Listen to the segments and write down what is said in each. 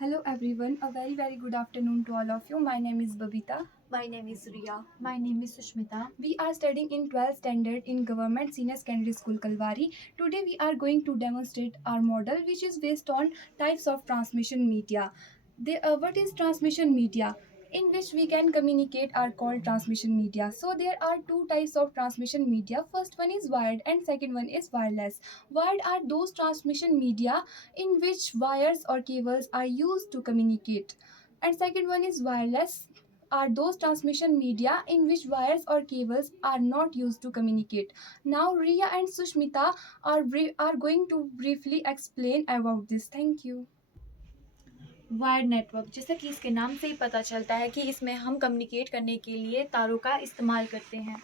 Hello everyone, a very good afternoon to all of you. My name is Babita. My name is Riya. My name is Sushmita. We are studying in 12th standard in Government Senior Secondary School Kalwari. Today we are going to demonstrate our model which is based on types of transmission media. What is transmission media? In which we can communicate are called transmission media. So there are two types of transmission media. First one is wired and second one is wireless. Wired are those transmission media in which wires or cables are used to communicate. And second one is wireless are those transmission media in which wires or cables are not used to communicate. Now Riya and Sushmita are going to briefly explain about this. Thank you. Wired network, जैसा कि इसके नाम से ही पता चलता है कि इसमें हम कम्युनिकेट करने के लिए तारों का इस्तेमाल करते हैं।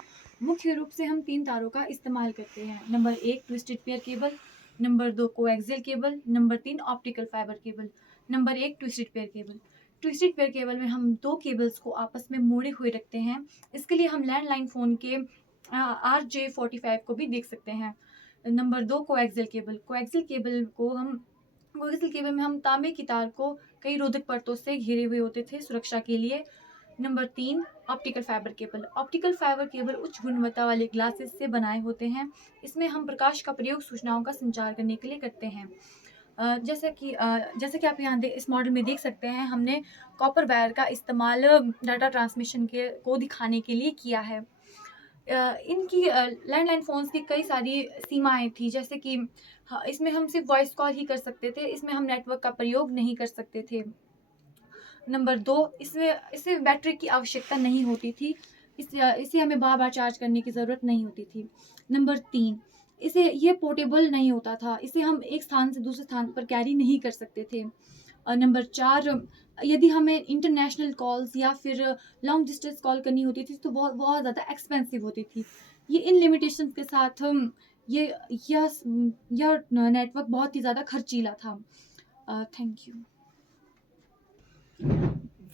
मुख्य रूप से हम 3 तारों का इस्तेमाल करते हैं। Number 1 twisted pair cable, number 2 coaxial cable, number 3 optical fibre cable. Number 1 twisted pair cable. Twisted pair cable में हम 2 केबल्स को आपस में मोड़े हुए रखते हैं। इसके लिए हम लैंडलाइन फ़ोन के RJ45 को भी देख सकते हैं। Number 2 coaxial cable. Coaxial cable में हम तांबे की तार को कई रोधक परतों से घिरे हुए होते थे सुरक्षा के लिए। Number 3 optical fibre cable. Optical fibre cable उच्च गुणवत्ता वाले ग्लासेस से बनाए होते हैं। इसमें हम प्रकाश का प्रयोग सूचनाओं का संचार करने के लिए करते हैं। जैसे कि आप यहाँ इस मॉडल में देख सकते हैं, हमने कॉपर वायर का इस्तेमाल डाटा ट्रांसमिशन को दिखाने के लिए किया है। इनकी लैंडलाइन फ़ोन्स की कई सारी सीमाएं थी, जैसे कि इसमें हम सिर्फ वॉइस कॉल ही कर सकते थे, इसमें हम नेटवर्क का प्रयोग नहीं कर सकते थे। नंबर 2, इसमें बैटरी की आवश्यकता नहीं होती थी, इसे हमें बार बार चार्ज करने की ज़रूरत नहीं होती थी। नंबर 3, ये पोर्टेबल नहीं होता था, इसे हम एक स्थान से दूसरे स्थान पर कैरी नहीं कर सकते थे। नंबर 4, यदि हमें इंटरनेशनल कॉल्स या फिर लॉन्ग डिस्टेंस कॉल करनी होती थी तो बहुत ज़्यादा एक्सपेंसिव होती थी। ये इन लिमिटेशंस के साथ यह नेटवर्क बहुत ही ज़्यादा खर्चीला था। Thank you.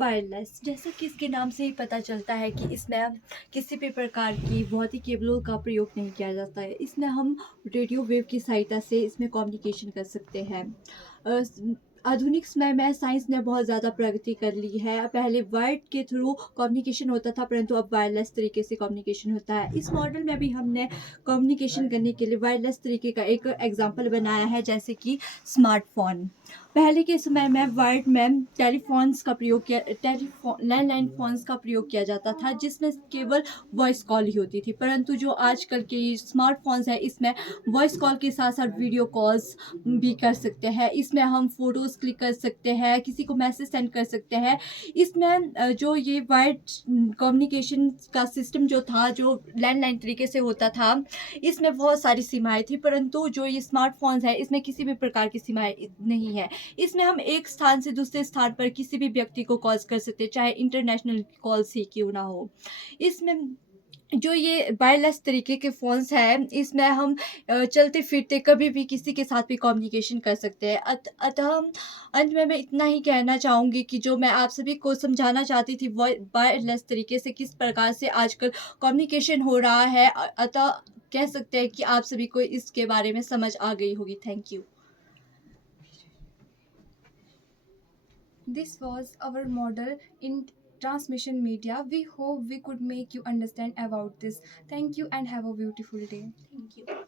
वायरलेस, जैसा कि इसके नाम से ही पता चलता है कि इसमें किसी भी प्रकार की भौतिक केबलों का प्रयोग नहीं किया जाता है। इसमें हम रेडियो वेव की सहायता से इसमें कम्युनिकेशन कर सकते हैं। आधुनिक समय में साइंस ने बहुत ज़्यादा प्रगति कर ली है। पहले वायर्ड के थ्रू कम्युनिकेशन होता था, परंतु अब वायरलेस तरीके से कम्युनिकेशन होता है। इस मॉडल में भी हमने कम्युनिकेशन करने के लिए वायरलेस तरीके का एक एग्जांपल बनाया है, जैसे कि स्मार्टफोन। पहले के समय में वायर्ड में लैंडलाइन फ़ोन्स का प्रयोग किया जाता था, जिसमें केवल वॉइस कॉल ही होती थी। परंतु जो आजकल के स्मार्टफोन्स हैं, इसमें वॉइस कॉल के साथ साथ वीडियो कॉल्स भी कर सकते हैं। इसमें हम फ़ोटोज़ क्लिक कर सकते हैं, किसी को मैसेज सेंड कर सकते हैं। इसमें जो ये वायर्ड कम्युनिकेशन का सिस्टम जो था, जो लैंडलाइन तरीके से होता था, इसमें बहुत सारी सीमाएँ थी। परंतु जो ये स्मार्टफोन्स है, इसमें किसी भी प्रकार की सीमाएँ नहीं है। इसमें हम एक स्थान से दूसरे स्थान पर किसी भी व्यक्ति को कॉल कर सकते हैं, चाहे इंटरनेशनल कॉल्स ही क्यों ना हो। इसमें जो ये वायरलेस तरीके के फ़ोन्स हैं, इसमें हम चलते फिरते कभी भी किसी के साथ भी कम्युनिकेशन कर सकते हैं। अतः अंत में मैं इतना ही कहना चाहूँगी कि जो मैं आप सभी को समझाना चाहती थी, वायरलेस तरीके से किस प्रकार से आजकल कम्युनिकेशन हो रहा है। अतः कह सकते हैं कि आप सभी को इसके बारे में समझ आ गई होगी। Thank you. This was our model in transmission media. We hope we could make you understand about this. Thank you and have a beautiful day. Thank you.